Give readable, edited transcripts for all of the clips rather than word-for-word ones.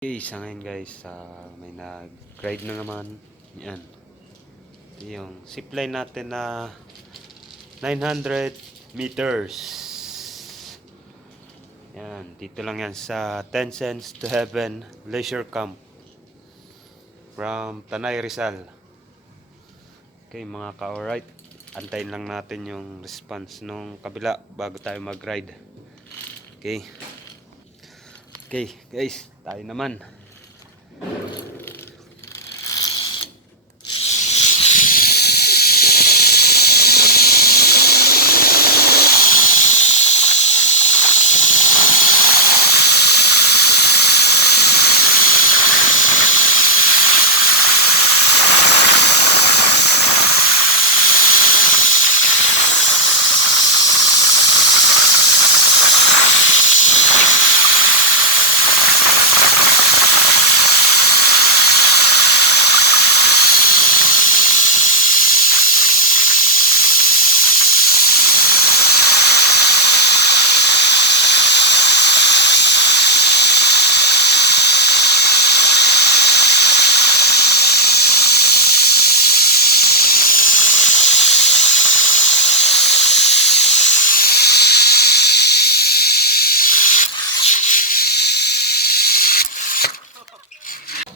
Okay, sa ngayon guys, may nag-ride na naman. Yan. Ito yung zipline natin na 900 meters. Yan, dito lang yan sa 10 Cents to Heaven Leisure Camp from Tanay Rizal. Okay mga ka-alright, antayin lang natin yung response nung kabila bago tayo mag-ride. Okay. Okay guys, tayo naman.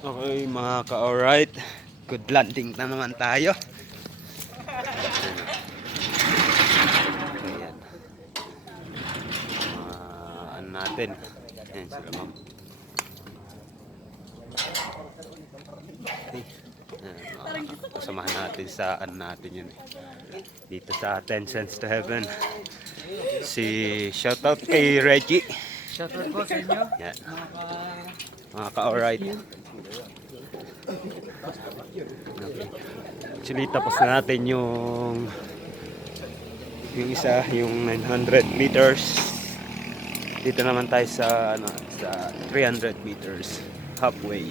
Okay mga ka-alright, good landing na naman tayo. Ayan. Ano natin. Ayan sila ma'am. Okay. Kasamahan natin sa ano natin yun. Dito sa 10 Cents to Heaven. Shoutout kay Reggie. Shoutout po sa inyo. Yan. Mga ka-alright. Okay. Actually, tapos na natin yung isa, yung 900 meters. Dito naman tayo sa 300 meters halfway.